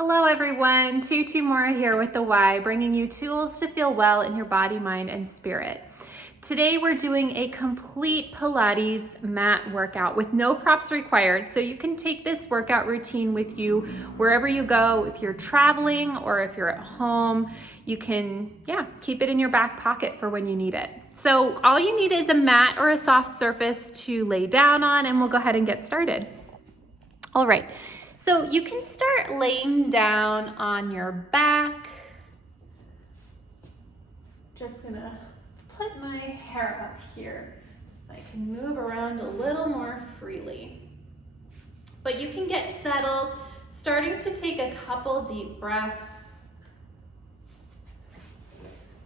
Hello everyone, Tutu Mora here with the Y, bringing you tools to feel well in your body, mind, and spirit. Today we're doing a complete Pilates mat workout with no props required, so you can take this workout routine with you wherever you go. If you're traveling or if you're at home, you can, keep it in your back pocket for when you need it. So all you need is a mat or a soft surface to lay down on, and we'll go ahead and get started. All right. So you can start laying down on your back. Just gonna put my hair up here so I can move around a little more freely. But you can get settled, starting to take a couple deep breaths,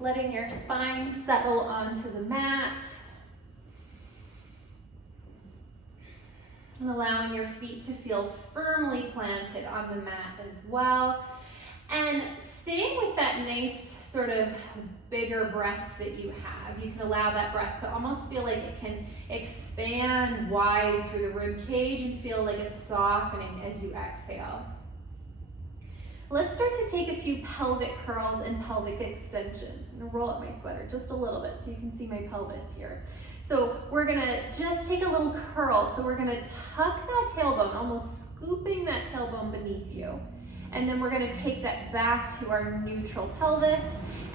letting your spine settle onto the mat. And allowing your feet to feel firmly planted on the mat as well. And staying with that nice sort of bigger breath that you have. You can allow that breath to almost feel like it can expand wide through the rib cage and feel like a softening as you exhale. Let's start to take a few pelvic curls and pelvic extensions. I'm gonna roll up my sweater just a little bit so you can see my pelvis here. So we're gonna just take a little curl. So we're gonna tuck that tailbone, almost scooping that tailbone beneath you. And then we're gonna take that back to our neutral pelvis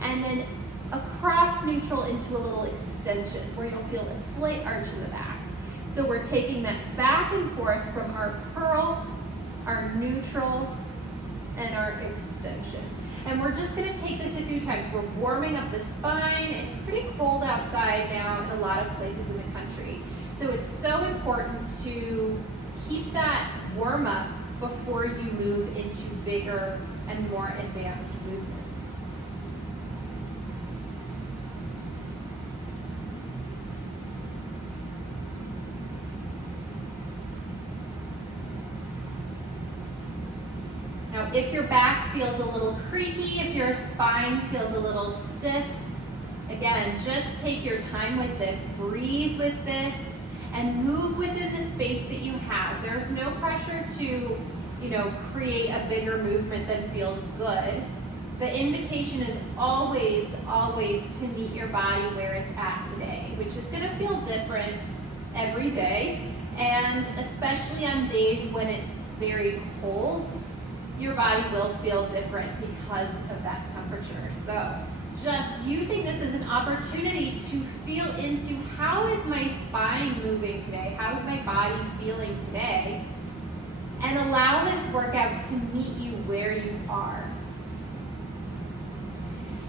and then across neutral into a little extension where you'll feel a slight arch in the back. So we're taking that back and forth from our curl, our neutral, and our extension. And we're just gonna take this a few times. We're warming up the spine. It's pretty cold outside now in a lot of places in the country. So it's so important to keep that warm up before you move into bigger and more advanced movements. Now, if your back feels a little creaky, if your spine feels a little stiff, again, just take your time with this, breathe with this, and move within the space that you have. There's no pressure to, create a bigger movement than feels good. The invitation is always, always to meet your body where it's at today, which is gonna feel different every day, and especially on days when it's very cold, your body will feel different because of that temperature. So just using this as an opportunity to feel into how is my spine moving today? How's my body feeling today? And allow this workout to meet you where you are.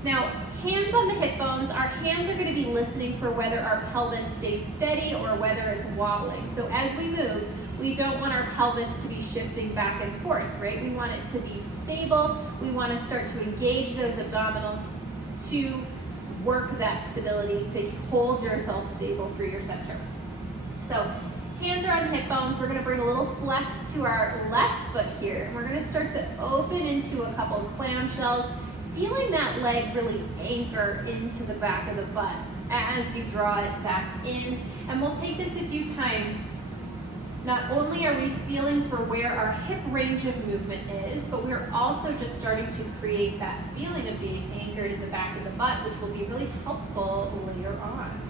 Now, hands on the hip bones. Our hands are going to be listening for whether our pelvis stays steady or whether it's wobbling. So as we move, we don't want our pelvis to be shifting back and forth, right? We want it to be stable. We want to start to engage those abdominals to work that stability, to hold yourself stable through your center. So hands are on the hip bones. We're going to bring a little flex to our left foot here. And we're going to start to open into a couple clamshells, feeling that leg really anchor into the back of the butt as you draw it back in. And we'll take this a few times. Not only are we feeling for where our hip range of movement is, but we're also just starting to create that feeling of being anchored in the back of the butt, which will be really helpful later on.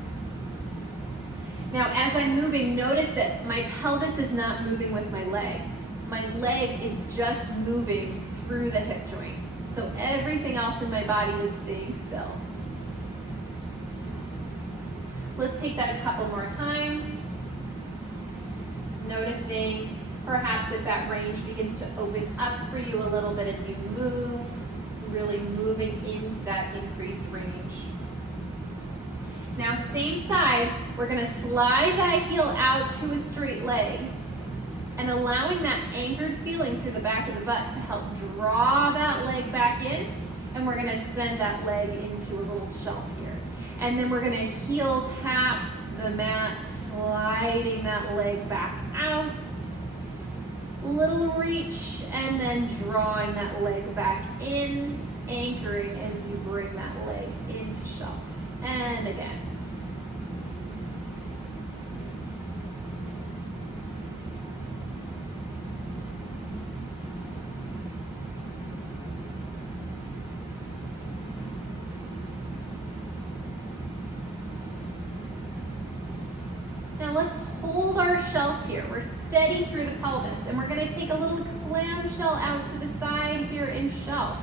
Now, as I'm moving, notice that my pelvis is not moving with my leg. My leg is just moving through the hip joint. So everything else in my body is staying still. Let's take that a couple more times. Noticing perhaps if that range begins to open up for you a little bit as you move, really moving into that increased range. Now, same side, we're going to slide that heel out to a straight leg and allowing that anchored feeling through the back of the butt to help draw that leg back in, and we're going to send that leg into a little shelf here. And then we're going to heel tap the mat, sliding that leg back out, little reach, and then drawing that leg back in, anchoring as you bring that leg into shelf. And again. hold our shelf here. We're steady through the pelvis, and we're gonna take a little clamshell out to the side here in shelf.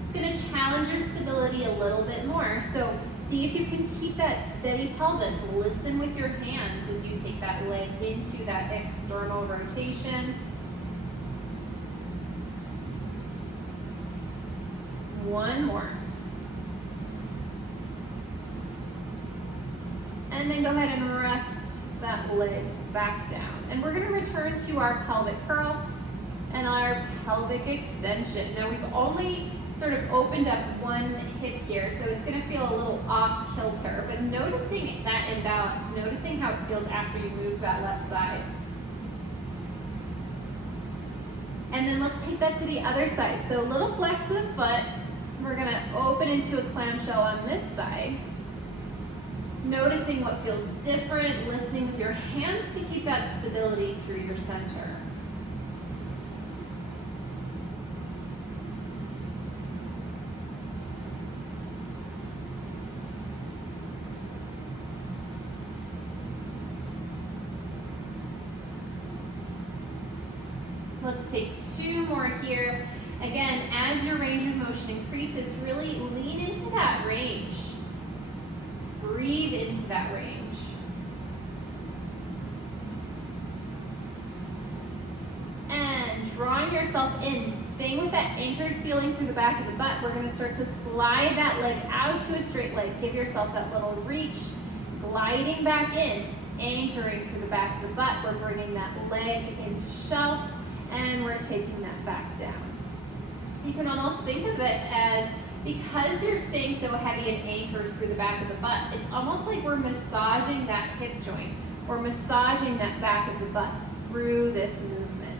It's gonna challenge your stability a little bit more. So see if you can keep that steady pelvis. Listen with your hands as you take that leg into that external rotation. One more. And then go ahead and rest that leg back down. And we're gonna return to our pelvic curl and our pelvic extension. Now we've only sort of opened up one hip here, so it's gonna feel a little off kilter, but noticing that imbalance, noticing how it feels after you move that left side. And then let's take that to the other side. So a little flex of the foot. We're gonna open into a clamshell on this side. Noticing what feels different, listening with your hands to keep that stability through your center. Let's take two more here. Again, as your range of motion increases, really lean into that range. Breathe into that range. And drawing yourself in, staying with that anchored feeling through the back of the butt, we're gonna start to slide that leg out to a straight leg. Give yourself that little reach, gliding back in, anchoring through the back of the butt. We're bringing that leg into shelf, and we're taking that back down. You can almost think of it as, because you're staying so heavy and anchored through the back of the butt, it's almost like we're massaging that hip joint or massaging that back of the butt through this movement.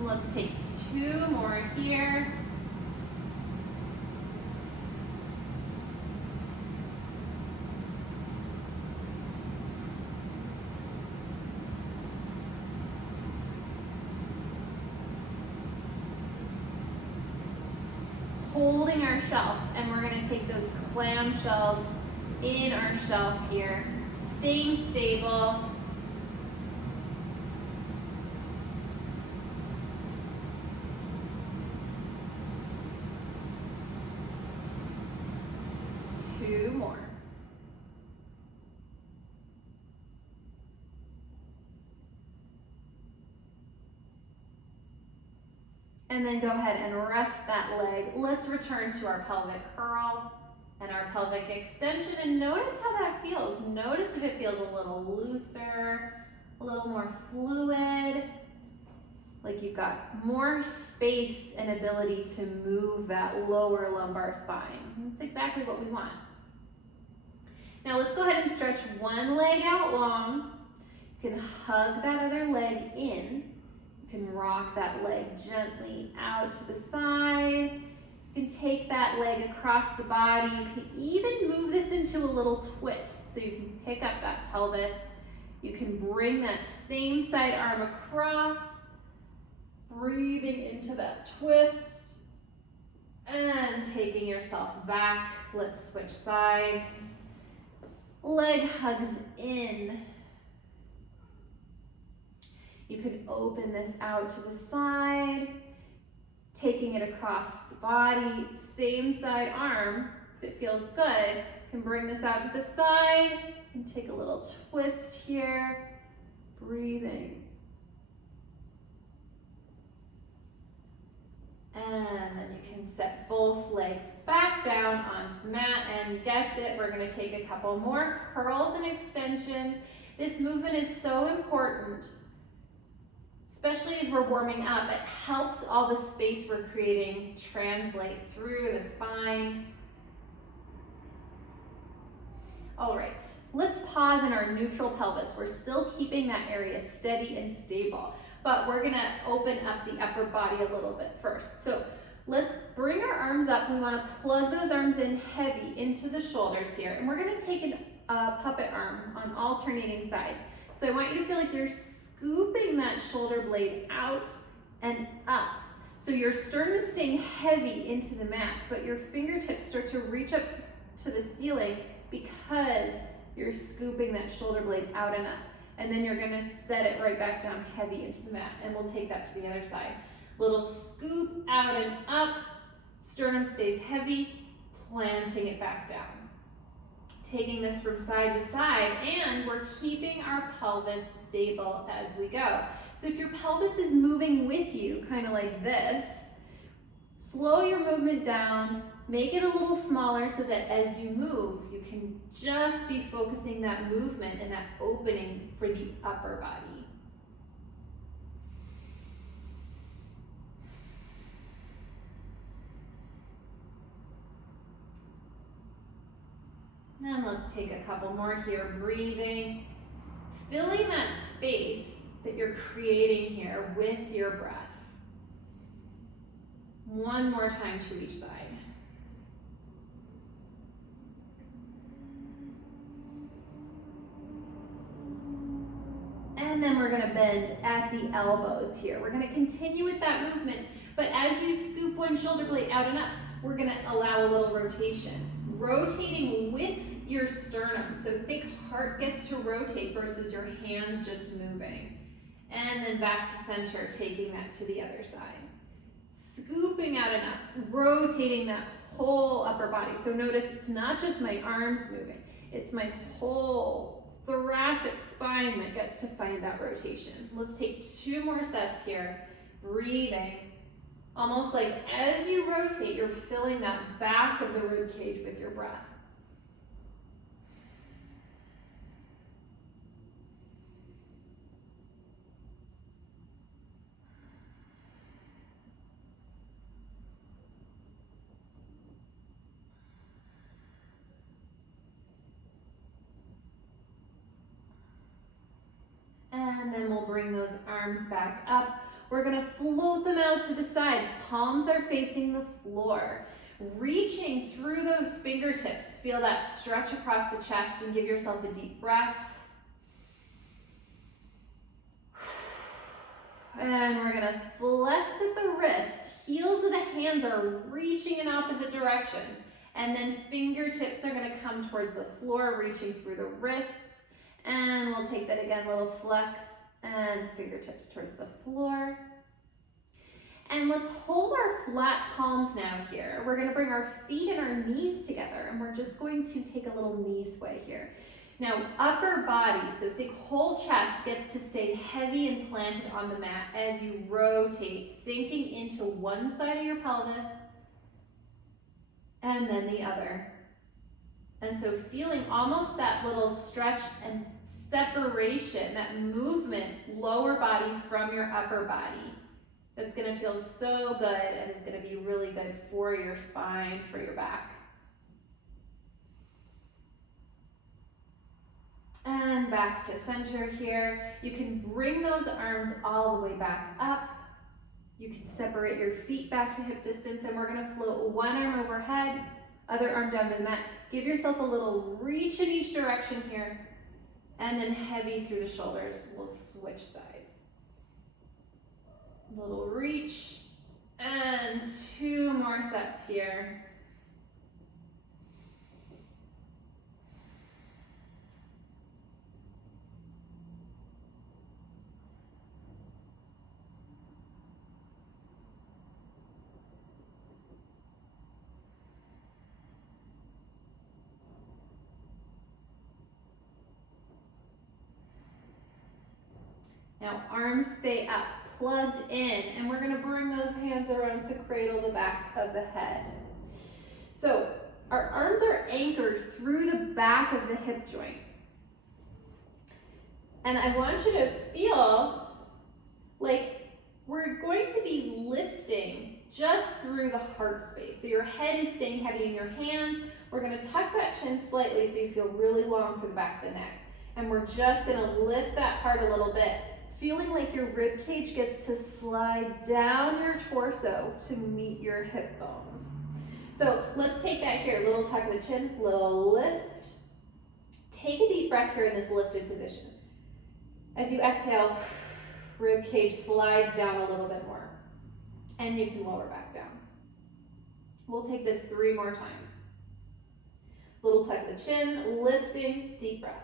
Let's take two more here. Holding our shelf, and we're going to take those clamshells in our shelf here, staying stable. Two more. And then go ahead and rest that leg. Let's return to our pelvic curl and our pelvic extension, and notice how that feels. Notice if it feels a little looser, a little more fluid, like you've got more space and ability to move that lower lumbar spine. That's exactly what we want. Now let's go ahead and stretch one leg out long. You can hug that other leg in. You can rock that leg gently out to the side. You can take that leg across the body. You can even move this into a little twist. So you can pick up that pelvis. You can bring that same side arm across, breathing into that twist, and taking yourself back. Let's switch sides. Leg hugs in. You can open this out to the side, taking it across the body, same side arm. If it feels good, you can bring this out to the side and take a little twist here, breathing. And then you can set both legs back down onto mat, and you guessed it, we're going to take a couple more curls and extensions. This movement is so important, especially as we're warming up. It helps all the space we're creating translate through the spine. All right, let's pause in our neutral pelvis. We're still keeping that area steady and stable, but we're gonna open up the upper body a little bit first. So let's bring our arms up. We wanna plug those arms in heavy into the shoulders here, and we're gonna take a puppet arm on alternating sides. So I want you to feel like you're scooping that shoulder blade out and up. So your sternum is staying heavy into the mat, but your fingertips start to reach up to the ceiling because you're scooping that shoulder blade out and up. And then you're gonna set it right back down heavy into the mat, and we'll take that to the other side. Little scoop out and up, sternum stays heavy, planting it back down. Taking this from side to side, and we're keeping our pelvis stable as we go. So if your pelvis is moving with you, kind of like this, slow your movement down, make it a little smaller so that as you move, you can just be focusing that movement and that opening for the upper body. And let's take a couple more here, breathing, filling that space that you're creating here with your breath. One more time to each side. And then we're gonna bend at the elbows here. We're gonna continue with that movement, but as you scoop one shoulder blade out and up, we're gonna allow a little rotation. Rotating with your sternum, so think heart gets to rotate versus your hands just moving. And then back to center, taking that to the other side. Scooping out and up, rotating that whole upper body. So notice it's not just my arms moving, it's my whole thoracic spine that gets to find that rotation. Let's take 2 more sets here. Breathing. Almost like as you rotate, you're filling that back of the rib cage with your breath. And then we'll bring those arms back up. We're gonna float them out to the sides. Palms are facing the floor. Reaching through those fingertips. Feel that stretch across the chest and give yourself a deep breath. And we're gonna flex at the wrist. Heels of the hands are reaching in opposite directions. And then fingertips are gonna come towards the floor, reaching through the wrists. And we'll take that again, little flex and fingertips towards the floor. And let's hold our flat palms now here. We're gonna bring our feet and our knees together, and we're just going to take a little knee sway here. Now, upper body, so think whole chest gets to stay heavy and planted on the mat as you rotate, sinking into one side of your pelvis and then the other. And so feeling almost that little stretch and separation, that movement, lower body from your upper body. That's gonna feel so good and is gonna be really good for your spine, for your back. And back to center here. You can bring those arms all the way back up. You can separate your feet back to hip distance, and we're gonna float one arm overhead, other arm down to the mat. Give yourself a little reach in each direction here, and then heavy through the shoulders. We'll switch sides. A little reach, and 2 more sets here. Now arms stay up, plugged in, and we're gonna bring those hands around to cradle the back of the head. So our arms are anchored through the back of the hip joint. And I want you to feel like we're going to be lifting just through the heart space. So your head is staying heavy in your hands. We're gonna tuck that chin slightly so you feel really long through the back of the neck. And we're just gonna lift that heart a little bit, feeling like your rib cage gets to slide down your torso to meet your hip bones. So let's take that here, little tuck of the chin, little lift. Take a deep breath here in this lifted position. As you exhale, rib cage slides down a little bit more. And you can lower back down. We'll take this 3 more times. Little tuck of the chin, lifting, deep breath.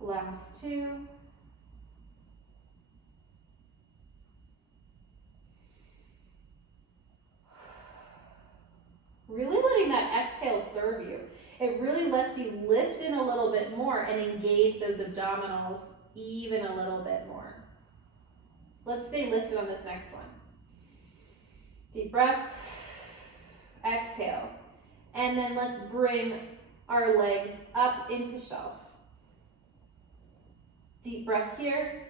Last 2. Really letting that exhale serve you. It really lets you lift in a little bit more and engage those abdominals even a little bit more. Let's stay lifted on this next one. Deep breath, exhale. And then let's bring our legs up into shelf. Deep breath here.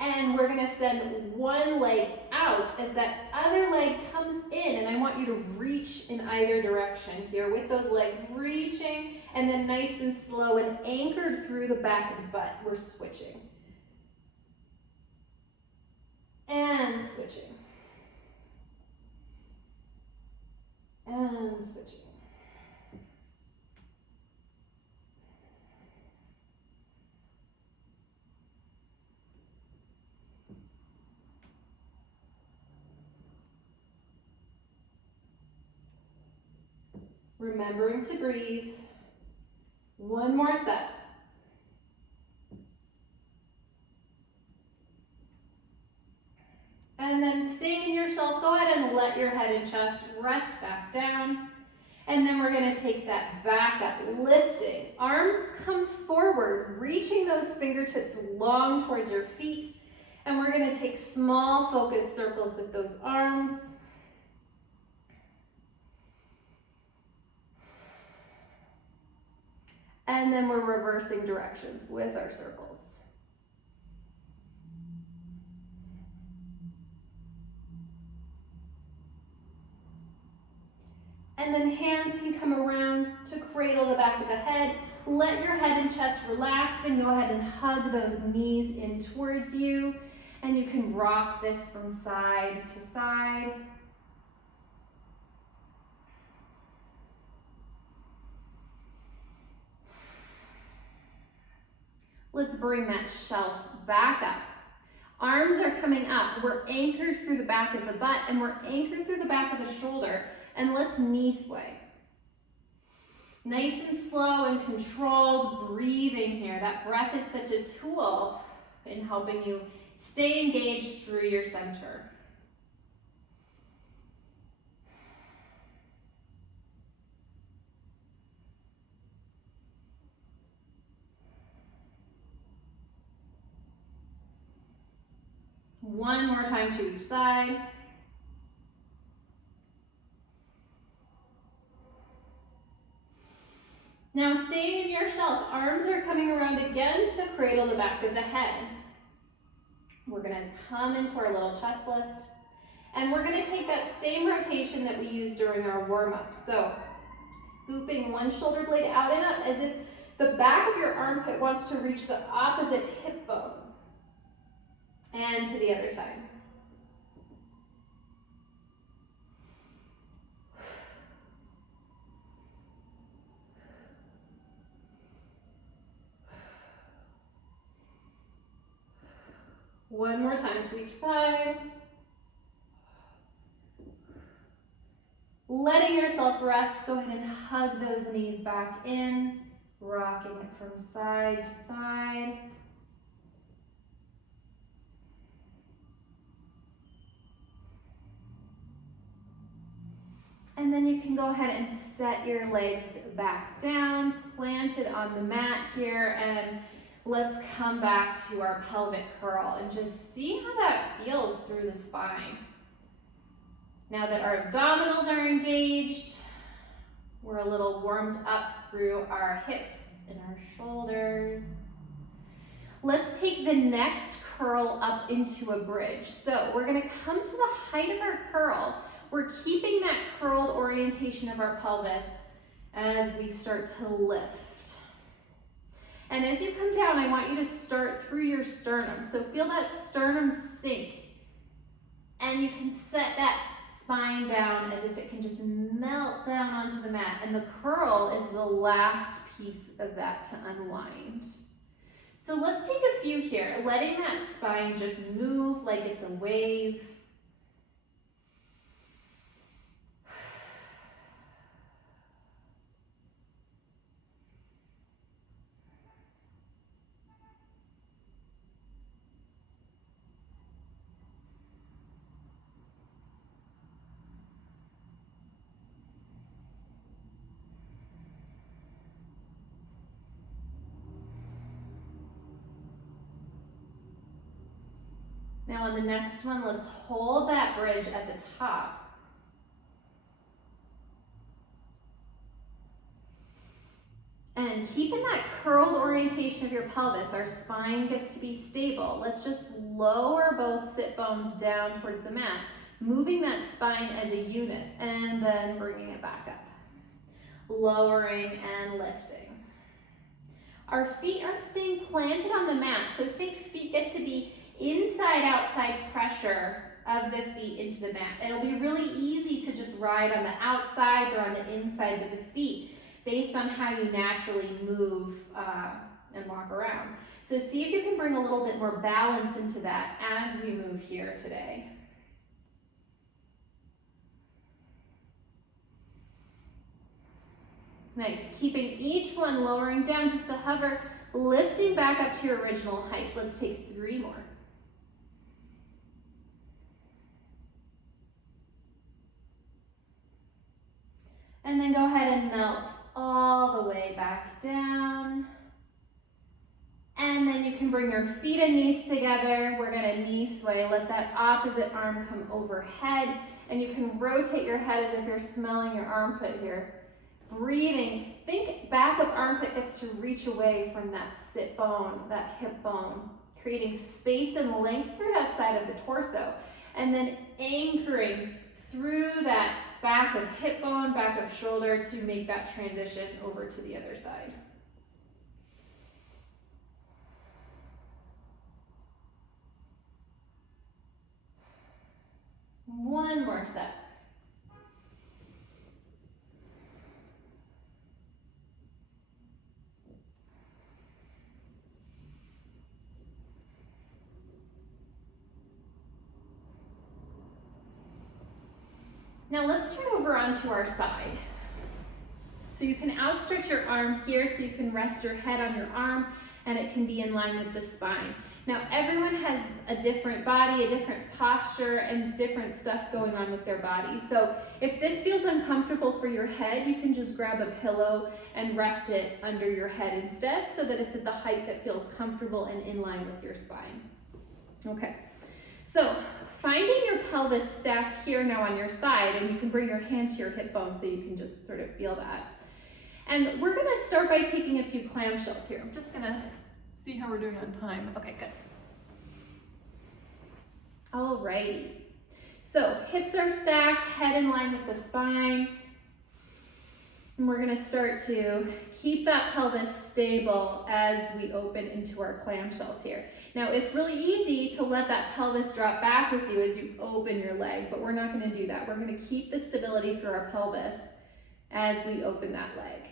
And we're gonna send one leg out as that other leg comes in, and I want you to reach in either direction here with those legs reaching, and then nice and slow and anchored through the back of the butt. We're switching. And switching. And switching. Remembering to breathe. One more set. And then staying in your shelf, go ahead and let your head and chest rest back down. And then we're gonna take that back up, lifting. Arms come forward, reaching those fingertips long towards your feet. And we're gonna take small focus circles with those arms. And then we're reversing directions with our circles. And then hands can come around to cradle the back of the head. Let your head and chest relax and go ahead and hug those knees in towards you. And you can rock this from side to side. Let's bring that shelf back up. Arms are coming up. We're anchored through the back of the butt and we're anchored through the back of the shoulder. And let's knee sway. Nice and slow and controlled breathing here. That breath is such a tool in helping you stay engaged through your center. One more time to each side. Now staying in your shelf, arms are coming around again to cradle the back of the head. We're gonna come into our little chest lift, and we're gonna take that same rotation that we used during our warm-up. So scooping one shoulder blade out and up as if the back of your armpit wants to reach the opposite hip bone. And to the other side. One more time to each side. Letting yourself rest, go ahead and hug those knees back in, rocking it from side to side. And then you can go ahead and set your legs back down, planted on the mat here, and let's come back to our pelvic curl and just see how that feels through the spine. Now that our abdominals are engaged, we're a little warmed up through our hips and our shoulders. Let's take the next curl up into a bridge. So we're gonna come to the height of our curl. We're keeping that curled orientation of our pelvis as we start to lift. And as you come down, I want you to start through your sternum. So feel that sternum sink. And you can set that spine down as if it can just melt down onto the mat. And the curl is the last piece of that to unwind. So let's take a few here, letting that spine just move like it's a wave. Now on the next one, let's hold that bridge at the top. And keeping that curled orientation of your pelvis, our spine gets to be stable. Let's just lower both sit bones down towards the mat, moving that spine as a unit, and then bringing it back up. Lowering and lifting. Our feet are staying planted on the mat, so think feet get to be inside-outside pressure of the feet into the mat. It'll be really easy to just ride on the outsides or on the insides of the feet based on how you naturally move and walk around. So see if you can bring a little bit more balance into that as we move here today. Nice, keeping each one lowering down just to hover, lifting back up to your original height. Let's take 3 more. And then go ahead and melt all the way back down. And then you can bring your feet and knees together. We're gonna knee sway. Let that opposite arm come overhead. And you can rotate your head as if you're smelling your armpit here. Breathing. Think back of armpit gets to reach away from that sit bone, that hip bone, creating space and length through that side of the torso. And then anchoring through that back of hip bone, back of shoulder to make that transition over to the other side. One more set. Now let's turn over onto our side. So you can outstretch your arm here so you can rest your head on your arm and it can be in line with the spine. Now everyone has a different body, a different posture, and different stuff going on with their body. So if this feels uncomfortable for your head, you can just grab a pillow and rest it under your head instead so that it's at the height that feels comfortable and in line with your spine. Okay, so finding your pelvis stacked here now on your side, and you can bring your hand to your hip bone so you can just sort of feel that. And we're gonna start by taking a few clamshells here. I'm just gonna see how we're doing on time. Okay, good. Alrighty. So hips are stacked, head in line with the spine. And we're gonna start to keep that pelvis stable as we open into our clamshells here. Now it's really easy to let that pelvis drop back with you as you open your leg, but we're not gonna do that. We're gonna keep the stability through our pelvis as we open that leg.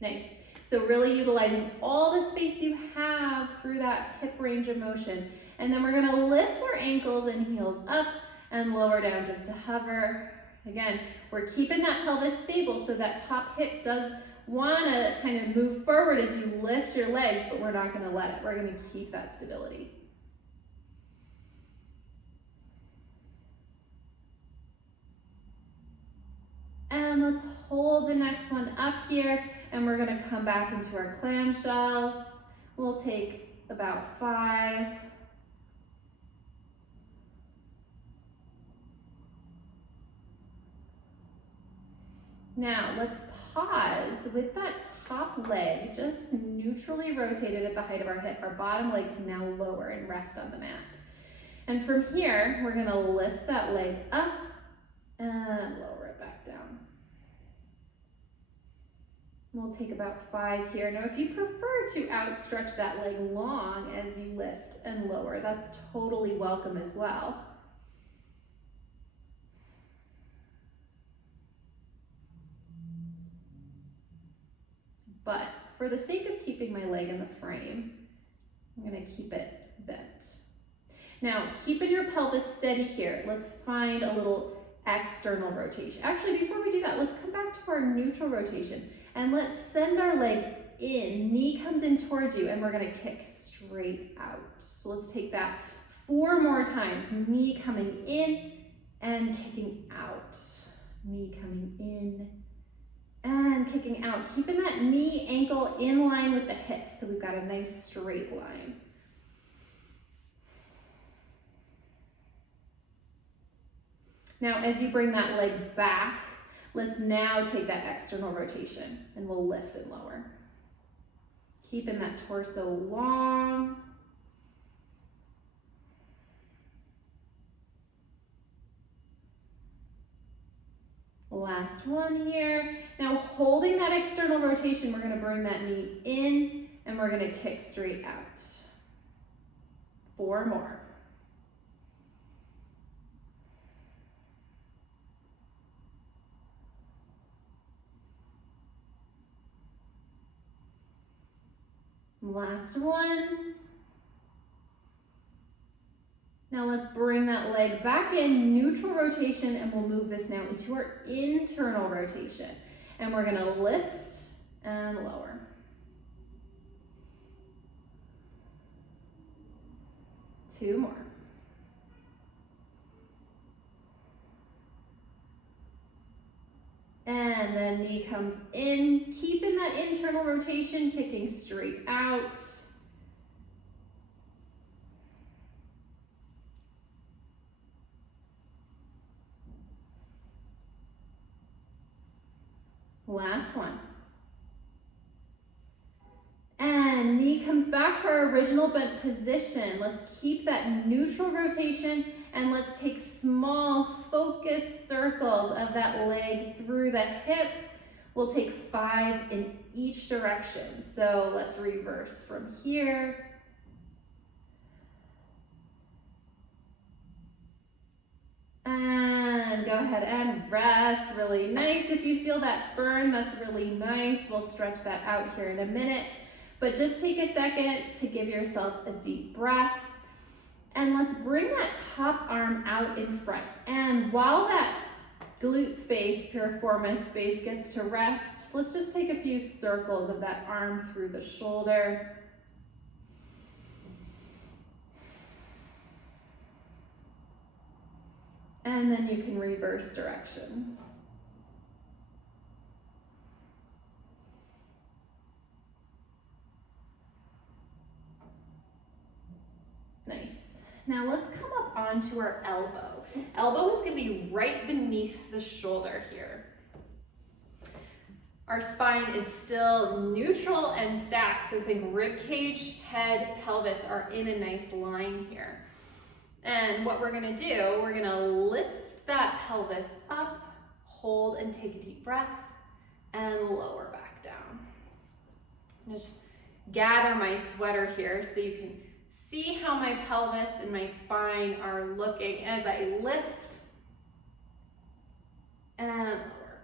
Nice. So really utilizing all the space you have through that hip range of motion. And then we're gonna lift our ankles and heels up and lower down just to hover. Again, we're keeping that pelvis stable so that top hip does wanna kind of move forward as you lift your legs, but we're not gonna let it. We're gonna keep that stability. And let's hold the next one up here, and we're gonna come back into our clamshells. We'll take about 5. Now let's pause with that top leg just neutrally rotated at the height of our hip. Our bottom leg can now lower and rest on the mat. And from here, we're gonna lift that leg up and lower it back down. We'll take about 5 here. Now, if you prefer to outstretch that leg long as you lift and lower, that's totally welcome as well. But for the sake of keeping my leg in the frame, I'm going to keep it bent. Now, keeping your pelvis steady here, let's find a little external rotation. Actually, before we do that, let's come back to our neutral rotation and let's send our leg in. Knee comes in towards you and we're going to kick straight out. So let's take that 4 more times. Knee coming in and kicking out. Knee coming in and kicking out. Keeping that knee ankle in line with the hip so we've got a nice straight line. Now, as you bring that leg back, let's now take that external rotation and we'll lift and lower. Keeping that torso long. Last one here. Now, holding that external rotation, we're going to bring that knee in and we're going to kick straight out. 4 more. Last one. Now let's bring that leg back in, neutral rotation, and we'll move this now into our internal rotation. And we're gonna lift and lower. Two more. And then knee comes in, keeping that internal rotation, kicking straight out. Last one. And knee comes back to our original bent position. Let's keep that neutral rotation and let's take small focused circles of that leg through the hip. We'll take 5 in each direction. So let's reverse from here. And go ahead and rest. Really nice. If you feel that burn, that's really nice. We'll stretch that out here in a minute. But just take a second to give yourself a deep breath. And let's bring that top arm out in front. And while that glute space, piriformis space gets to rest, let's just take a few circles of that arm through the shoulder. And then you can reverse directions. Nice. Now let's come up onto our elbow. Elbow is going to be right beneath the shoulder here. Our spine is still neutral and stacked, so think rib cage, head, pelvis are in a nice line here. And what we're going to do, we're going to lift that pelvis up, hold and take a deep breath, and lower back down. Just gather my sweater here so you can see how my pelvis and my spine are looking as I lift and lower.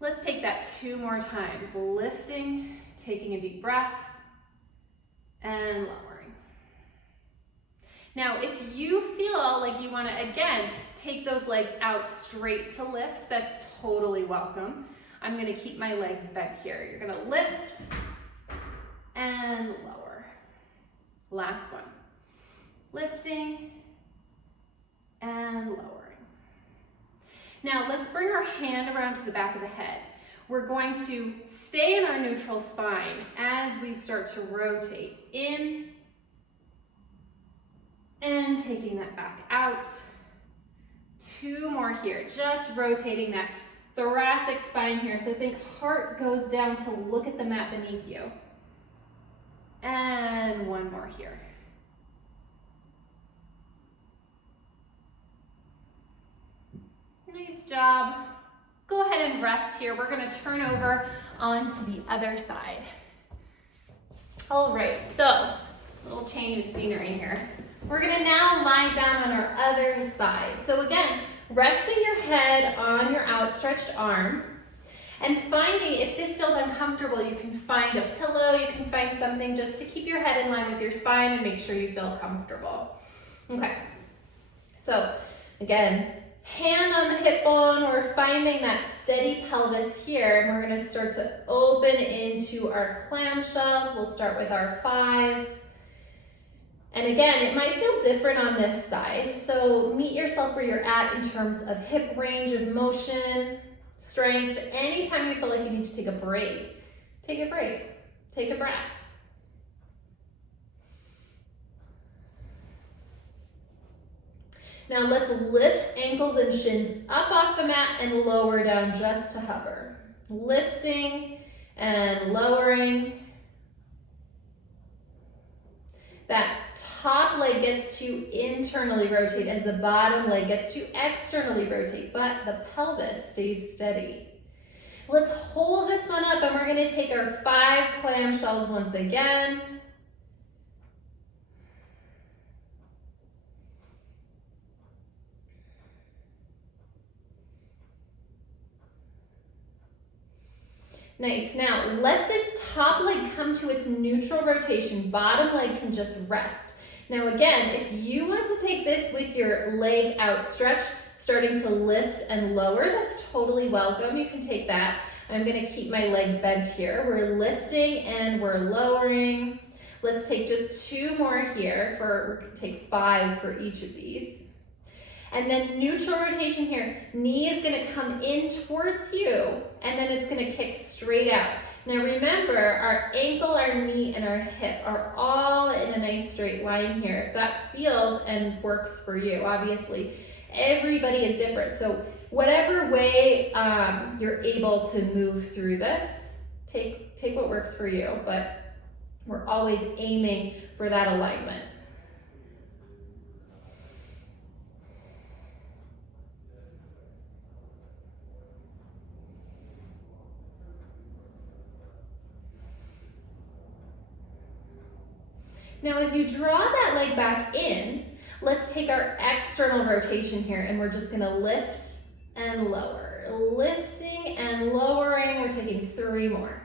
Let's take that 2 more times. Lifting, taking a deep breath, and lowering. Now, if you feel like you want to, again, take those legs out straight to lift, that's totally welcome. I'm going to keep my legs bent here. You're going to lift and lower. Last one. Lifting and lowering. Now let's bring our hand around to the back of the head. We're going to stay in our neutral spine as we start to rotate in and taking that back out. 2 more here, just rotating that thoracic spine here. So think heart goes down to look at the mat beneath you. And 1 more here. Nice job. go ahead and rest here. We're gonna turn over onto the other side. All right, so a little change of scenery here. We're gonna now lie down on our other side. So again, resting your head on your outstretched arm and finding, if this feels uncomfortable, you can find a pillow, you can find something just to keep your head in line with your spine and make sure you feel comfortable. Okay, so again, hand on the hip bone, we're finding that steady pelvis here, and we're gonna start to open into our clamshells. We'll start with our 5. And again, it might feel different on this side, so meet yourself where you're at in terms of hip range of motion, strength. Anytime you feel like you need to take a break, take a break, take a breath. Now let's lift ankles and shins up off the mat and lower down just to hover. Lifting and lowering. That top leg gets to internally rotate as the bottom leg gets to externally rotate, but the pelvis stays steady. Let's hold this one up, and we're going to take our 5 clamshells once again. Nice. Now let this top leg come to its neutral rotation. Bottom leg can just rest. Now again, if you want to take this with your leg outstretched, starting to lift and lower, that's totally welcome. You can take that. I'm going to keep my leg bent here. We're lifting and we're lowering. Let's take just 2 more here. We're going to take 5 for each of these. And then neutral rotation here. Knee is going to come in towards you, and then it's going to kick straight out. Now remember, our ankle, our knee, and our hip are all in a nice straight line here. If that feels and works for you, obviously, everybody is different. So whatever way you're able to move through this, take what works for you, but we're always aiming for that alignment. Now as you draw that leg back in, let's take our external rotation here, and we're just gonna lift and lower. Lifting and lowering, we're taking 3 more.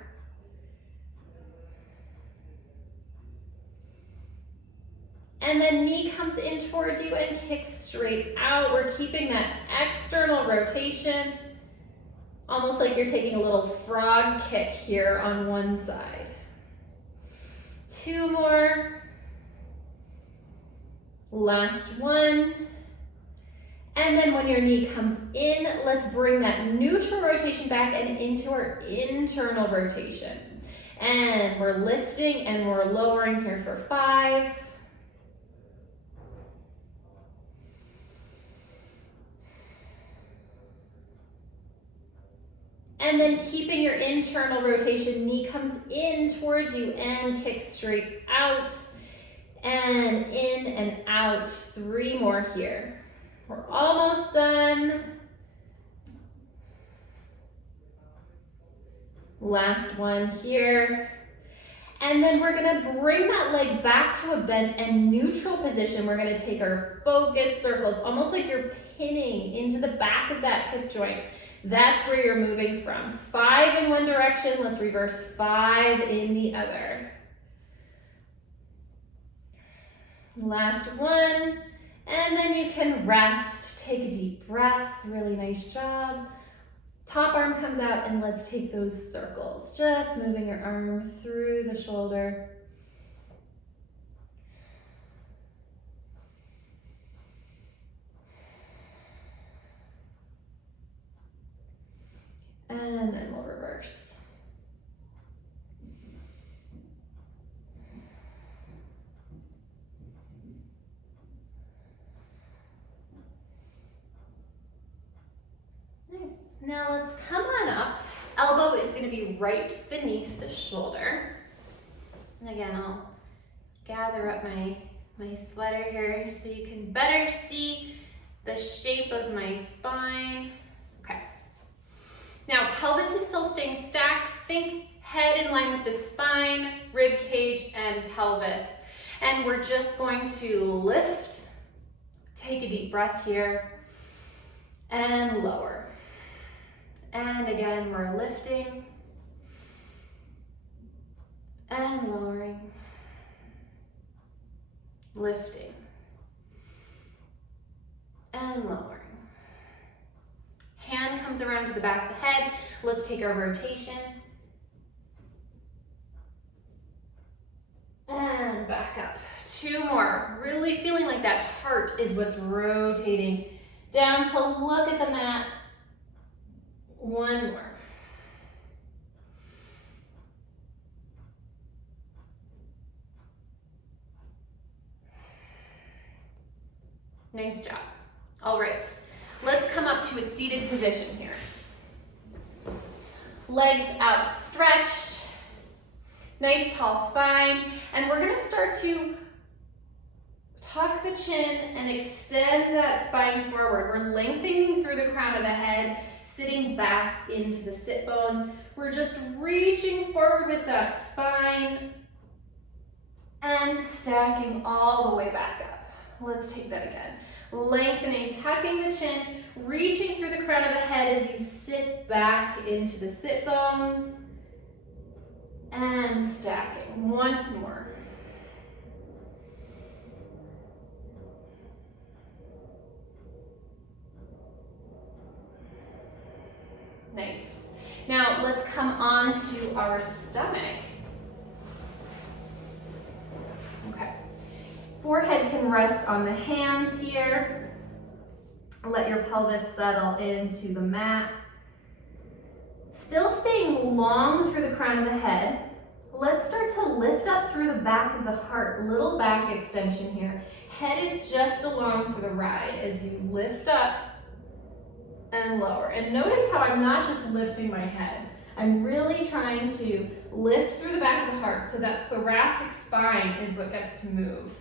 And then knee comes in towards you and kicks straight out. We're keeping that external rotation, almost like you're taking a little frog kick here on one side. 2 more. Last one. And then when your knee comes in, let's bring that neutral rotation back and into our internal rotation. And we're lifting and we're lowering here for 5. And then keeping your internal rotation, knee comes in towards you and kicks straight out. And in and out. 3 more here. We're almost done. Last one here. And then we're gonna bring that leg back to a bent and neutral position. We're gonna take our focus circles, almost like you're pinning into the back of that hip joint. That's where you're moving from. 5 in one direction, let's reverse 5 in the other. Last one, and then you can rest. Take a deep breath, really nice job. Top arm comes out, and let's take those circles. Just moving your arm through the shoulder. And then we'll reverse. Nice. Now let's come on up. Elbow is going to be right beneath the shoulder. And again, I'll gather up my sweater here so you can better see the shape of my spine. Okay. Think head in line with the spine, rib cage, and pelvis. And we're just going to lift, take a deep breath here, and lower. And again, we're lifting and lowering, lifting and lowering. Hand comes around to the back of the head. Let's take our rotation. And back up. 2 more. Really feeling like that heart is what's rotating down to look at the mat. 1 more. Nice job. All right, let's come up to a seated position here. Legs outstretched, nice tall spine, and we're gonna start to tuck the chin and extend that spine forward. We're lengthening through the crown of the head, sitting back into the sit bones. We're just reaching forward with that spine and stacking all the way back up. Let's take that again. Lengthening, tucking the chin, reaching through the crown of the head as you sit back into the sit bones, and stacking. Once more. Nice. Now let's come on to our stomach. Okay. Forehead can rest on the hands here. Let your pelvis settle into the mat. Still staying long through the crown of the head. Let's start to lift up through the back of the heart. Little back extension here. Head is just along for the ride as you lift up and lower. And notice how I'm not just lifting my head. I'm really trying to lift through the back of the heart so that thoracic spine is what gets to move.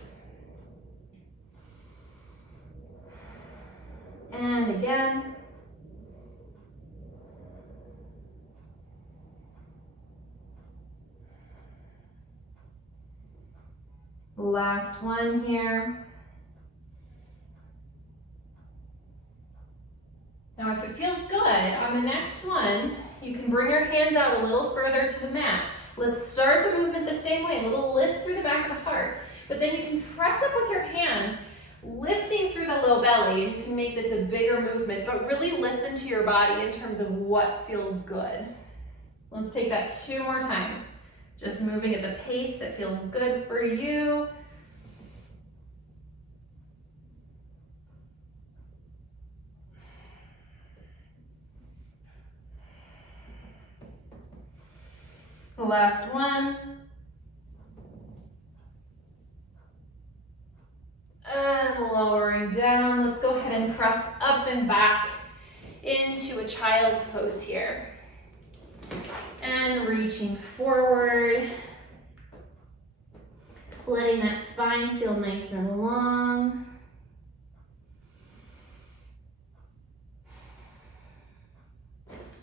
And again. Last one here. Now if it feels good, on the next one, you can bring your hands out a little further to the mat. Let's start the movement the same way, a little lift through the back of the heart. But then you can press up with your hands, lifting through the low belly, and you can make this a bigger movement, but really listen to your body in terms of what feels good. Let's take that 2 more times. Just moving at the pace that feels good for you. The last one. And lowering down. Let's go ahead and press up and back into a child's pose here. And reaching forward. Letting that spine feel nice and long.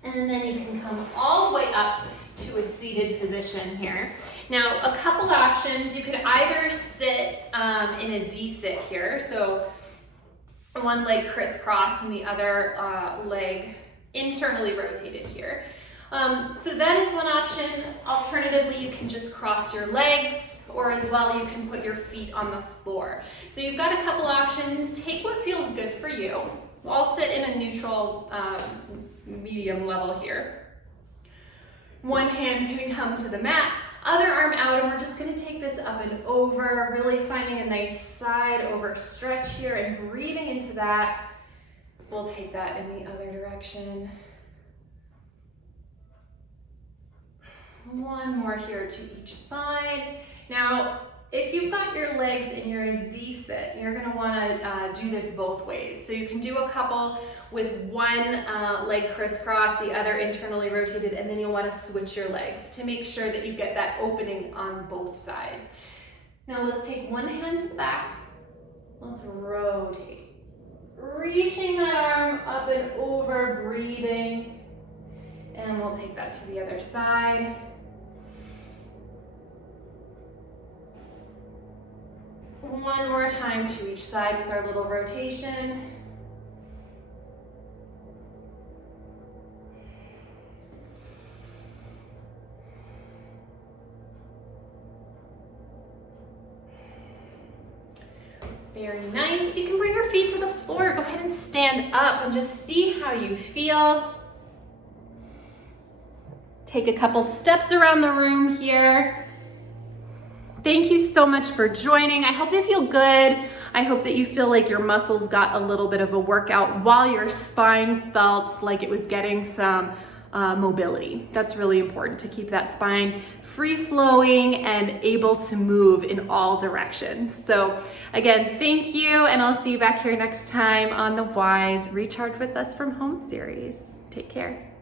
And then you can come all the way up to a seated position here. Now, a couple options. You could either sit in a Z-sit here, so one leg crisscross and the other leg internally rotated here. So that is one option. Alternatively, you can just cross your legs, or as well, you can put your feet on the floor. So you've got a couple options. Take what feels good for you. I'll sit in a neutral medium level here. One hand can come to the mat, other arm out, and we're just gonna take this up and over, really finding a nice side over stretch here and breathing into that. We'll take that in the other direction. One more here to each side. Now, if you've got your legs in your Z-sit, you're gonna wanna do this both ways. So you can do a couple with one leg crisscross, the other internally rotated, and then you'll wanna switch your legs to make sure that you get that opening on both sides. Now let's take one hand to the back. Let's rotate. Reaching that arm up and over, breathing. And we'll take that to the other side. One more time to each side with our little rotation. Very nice. You can bring your feet to the floor. Go ahead and stand up and just see how you feel. Take a couple steps around the room here. Thank you so much for joining. I hope they feel good. I hope that you feel like your muscles got a little bit of a workout while your spine felt like it was getting some mobility. That's really important to keep that spine free flowing and able to move in all directions. So again, thank you, and I'll see you back here next time on the Wise Recharge with Us from Home series. Take care.